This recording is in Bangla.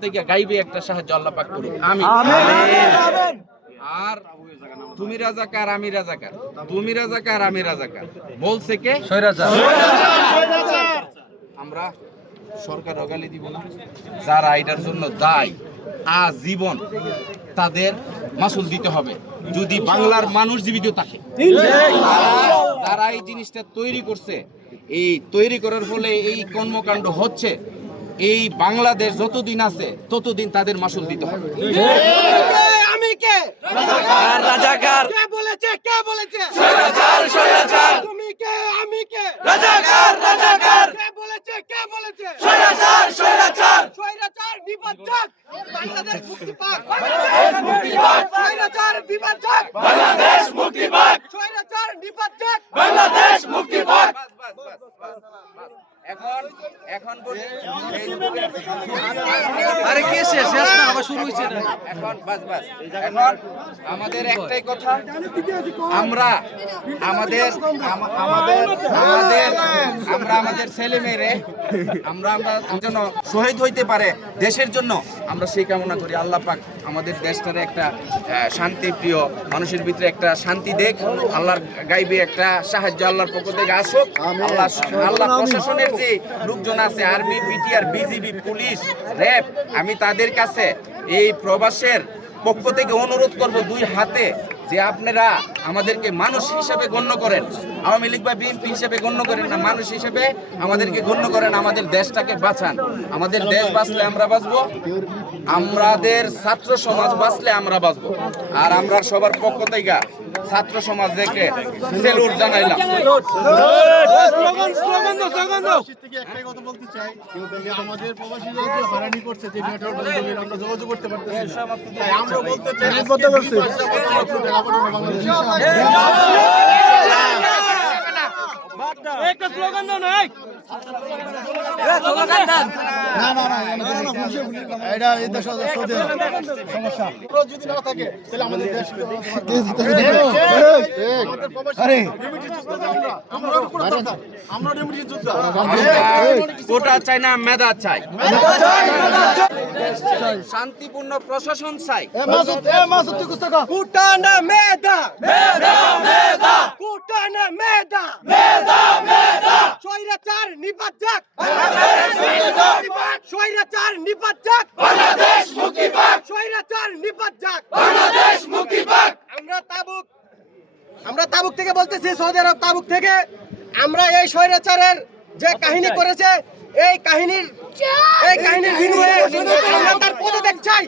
থেকে গাইবে একটা সাহায্য আল্লাহ পাক করুক, আমিন। আর তুমি রাজাকার আমি রাজাকার, তুমি রাজাকার আমি রাজাকার বলছে কে? স্বৈরাচার। আমরা সরকার গালি দিব না, যারা এটার জন্য দায়ী আজীবন তাদের মাসুল দিতে হবে যদি বাংলার মানুষ জীবিত থাকে। যারা এই জিনিসটা তৈরি করছে, এই তৈরি করার ফলে এই কর্মকাণ্ড হচ্ছে, এই বাংলাদেশ যতদিন আছে ততদিন তাদের মাসুল দিতে হবে। আমি কে? রাজাকার। কে বলেছে? কে বলেছে? স্বৈরাচার, স্বৈরাচার। তুমি কে? আমি কে? রাজাকার, রাজাকার। কে বলেছে? কে বলেছে? স্বৈরাচার, স্বৈরাচার। স্বৈরাচার নিপাত যাক, বাংলাদেশ মুক্তি পাক। বাংলাদেশ মুক্তি পাক। স্বৈরাচার নিপাত যাক, বাংলাদেশ মুক্তি পাক। স্বৈরাচার নিপাত যাক। বাংলাদেশ মুক্তি পাক। এখন এখন বলি আরে কে শেষ শেষ না আবার শুরু হইছে না। এখন এখন আমাদের একটাই কথা, আমরা আমাদের আমাদের আমাদের আমরা আমাদের ছেলে মেয়েরে আমরা যেন শহীদ হইতে পারে দেশের জন্য, আমরা সেই কামনা করি। আল্লাহ পাক আমাদের দেশটারে একটা শান্তি প্রিয় মানুষের ভিতরে একটা শান্তি দেখ, আল্লাহর গাইবে একটা সাহায্য আল্লাহর পক্ষ থেকে আসুক। আল্লাহ প্রশাসনের যে লোকজন আছে, army, BTR, BGB, police, RAB, আমি তাদের কাছে এই প্রবাসের পক্ষ থেকে অনুরোধ করব দুই হাতে যে আপনারা আমাদেরকে মানুষ হিসেবে গণ্য করেন, আওয়ামী লীগ বা বিএনপি হিসেবে গণ্য করেন না, মানুষ হিসেবে আমাদেরকে গণ্য করেন, আমাদের দেশটাকে বাঁচান। আমাদের দেশ বাঁচলে আমরা বাঁচবো, আমাদের ছাত্র সমাজ বাঁচলে আমরা বাঁচবো। আর আমরা সবার পক্ষ থেকে ছাত্র সমাজ দেখে সেলুট জানাইলাম। একটাই কথা বলতে চাই, আমাদের প্রবাসীরা যে হয়রানি করছে, যে নেটওয়ার্ক বন্ধ আমরা যোগাযোগ করতে পারতেছি না, তাই আমরা বলতে চাই একটা স্লোগান দাও না। এটা এই দেশ সৌদি সমস্যা যদি না থাকে তাহলে আমাদের দেশ আমরা ডেমোক্রেসি যোদ্ধা, কোটা চাই না, মেধা চাই, শান্তিপূর্ণ প্রশাসন চাই। কুটা না মেধা, মেধা মেধা, কুটা না মেধা, মেধা মেধা। স্বৈরাচার নিপাত যাক, স্বৈরাচার নিপাত যাক, বাংলাদেশ মুক্তি পাক। স্বৈরাচার নিপাত যাক, বাংলাদেশ মুক্তি পাক। আমরা তাবুক থেকে বলতেছি, সৌদি আরব তাবুক থেকে, আমরা এই স্বৈরাচারের যে কাহিনী করেছে, এই কাহিনীর বিনিময়ে আমরা তার পদত্যাগ চাই।